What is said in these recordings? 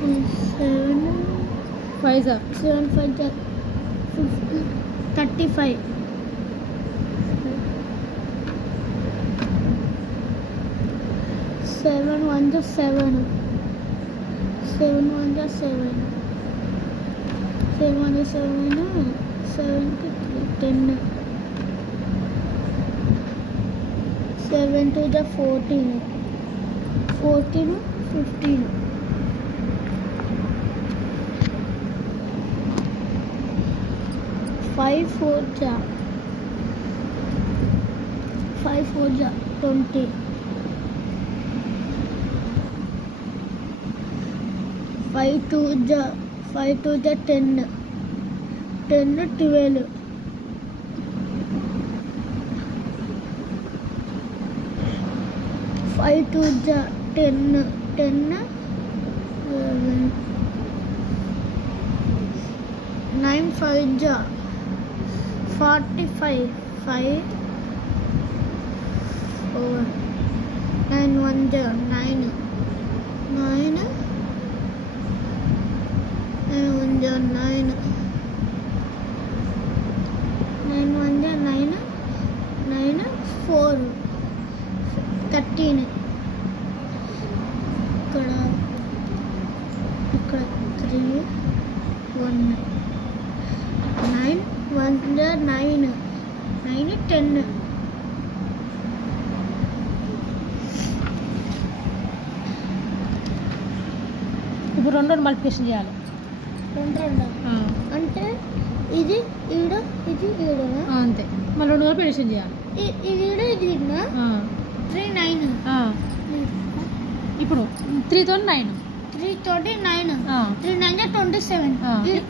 7 5 7 5 35 7 1 7 7 1 7 7 1 7 7 10 7 2 14 14 15 5 4 5 4 20 5 2 5 2 10 10 12 5 2 10 10 9 5 45 5 4 9 1 9 9 9 1 9 9 1 9 9 4 13 ఇక్కడ 3 1 9 1 9 9 10 ఇప్పుడు రెండు మల్టిప్లికేషన్ చేయాలి. 2 అంటే ఇది ఈడ ఇది ఈడనా అంతే. మళ్ళీ 2 మల్టిప్లికేషన్ చేయాలి. ఇది ఈడ ఇది ఈడనా 3 9 ఇప్పుడు 3 తో 9 3 తోటి 9 3 9 27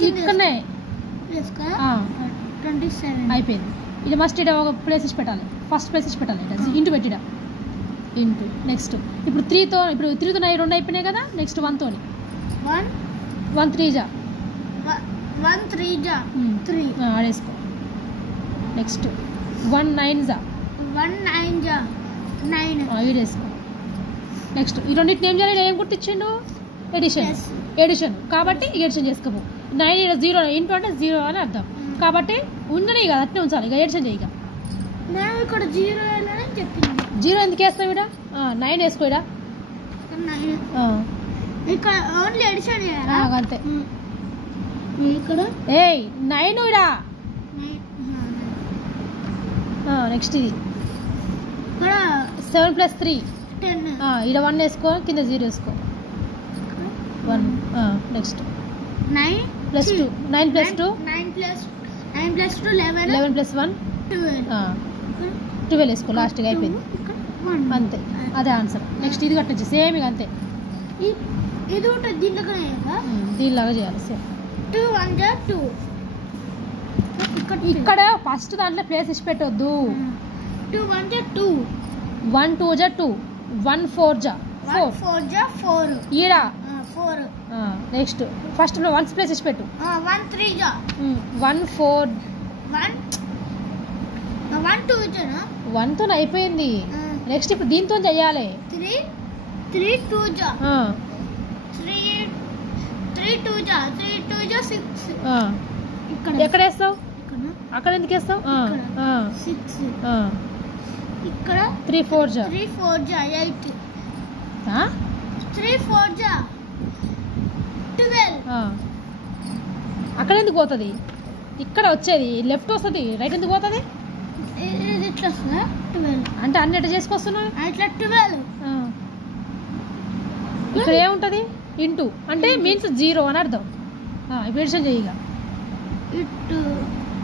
ఇక్కడనే 27 అయిపోయింది. ఇది మస్ట్ ఇక్కడ ఒక ప్లేస్ ఇచ్చి పెట్టాలి. ఫస్ట్ ప్లేస్ ఇచ్చి పెట్టాలి. ఇంటూ పెట్టిడ ఇంటూ నెక్స్ట్ ఇప్పుడు 3 తో 2 అయిపోయినాయి కదా. నెక్స్ట్ 1 తోని 1 3 జా 1 3 జా 3 ఆడేసుకో. నెక్స్ట్ 1 9 జా 1 9 జా 9 ఈడేసుకో. నెక్స్ట్ ఈ రెండింటిని ఏం చేయాలి? ఏం గుర్తించిండు? ఎడిషన్ కాబట్టి ఎడిషన్ చేసుకోము. 9 0 ఇంటూ అంటే 0 అని అర్థం. కాబట్టి ఉండని కదా అట్నే ఉంచాలి. ఇక ఎడిషన్ చేయగా ఇక్కడ 0 అని చెప్పింది. 0 ఎందుకు వేస్తావు ఇడ? 9 వేసుకో ఇడ. ఇక్కడ ఓన్లీ ఎడిషన్ చేయాలా? అంతే. ఇక్కడ 9 ఇడ. నెక్స్ట్ ఇది ఇక్కడ 7 + 3 10 ఇడ 1 వేసుకో, కింద 0 వేసుకో. 1 నెక్స్ట్ 9 + 2 9 + 2 11 + 1 12 వేసుకో. లాస్ట్గా అయిపోయింది. అంతే, అదే ఆన్సర్. నెక్స్ట్ ఇది కట్టొచ్చు సేమ్. ఇక అంతే. ఇది ఉంటుంది దీనిలాగా చేయాలి సేమ్. 2 1 2 ఇక్కడ ఫస్ట్ దాంట్లో ప్లేస్ ఇచ్చి పెట్టొద్దు. 2 1 2 1 2 జా 2 1 4 జా 4 ఈడ 4. నెక్స్ట్ ఫస్ట్ 1 ప్లేస్ ఇచ్చి పెట్టు. 1 3 జా 1 4 1 2 జా 1 తో అయిపోయింది. నెక్స్ట్ ఇప్పుడు దీంతో చేయాలి. 3 2 జా 3 2 జా 6 ఎక్కడ వేస్తావు? అక్కడ ఎందుకు వేస్తావు? 6 ఇక్కడ 3 4 జా 8 3 4 జా 12. అక్కడ ఎందుకు పోతుంది? ఇక్కడ వచ్చేది లెఫ్ట్ వస్తుంది, రైట్ ఎందుకు పోతుంది? ఇది ఇట్లా వస్తుందా? 12 అంటే అన్ని ఎట్లా చేసుకొస్తున్నావు? ఇట్లా 12. ఇక్కడ ఏముంటుంది? ఇంటూ అంటే మీన్స్ 0 అని అర్థం. ఇప్పుడు ఎడిషన్ చేయగా 2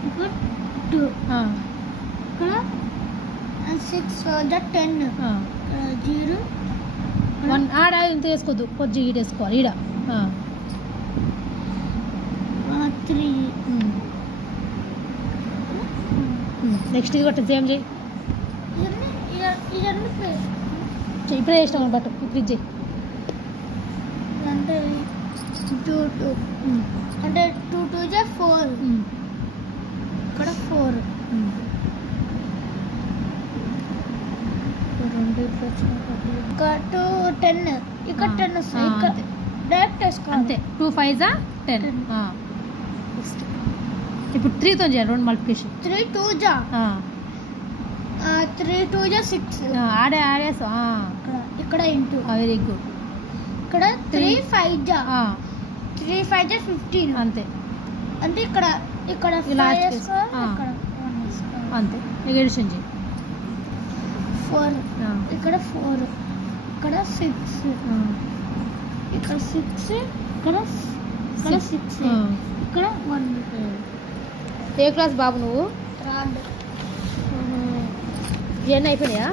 ఇక్కడ 6 10 0 1 ఆడ ఇంత వేసుకోవద్దు, కొద్ది ఈడ వేసుకోవాలి. ఈడ 3. నెక్స్ట్ ఇది కొట్ట సేమ్ చేయి. ఇప్పుడే చేసినాం బట్ ఇప్పుడు ఇది చేయి. అంటే 2 2 అంటే 2 2 జా 4 ఇక్కడ 4 ఇక్కడ 2 10 ఇక్కడ 10 వస్తాయి. ఇక్కడ డైరెక్ట్ వేసుకోవాలి అంతే 2 5 10. 10. ఇప్పుడు 3తో చేయాలి 2 మల్టిప్లికేషన్. 3 2 3 2 6 ఆడేసా ఇక్కడ ఇంటూ వెరీ గుడ్. ఇక్కడ 3 5 3 5 15 అంతే అంటే ఇక్కడ ఇలా 5 వేసుకో. వేసుకోవాలి ఇక్కడ 1 వేసుకోవాలి అంతే ఎడిషన్ చేయి. 4 ఇక్కడ 4 ఇక్కడ 6 ఇక్కడ 6 ఇక్కడ 6 ఇక్కడ 1. ఏ క్లాస్ బాబు నువ్వు? రాడ్ ఇవన్నీ అయిపోయినాయా?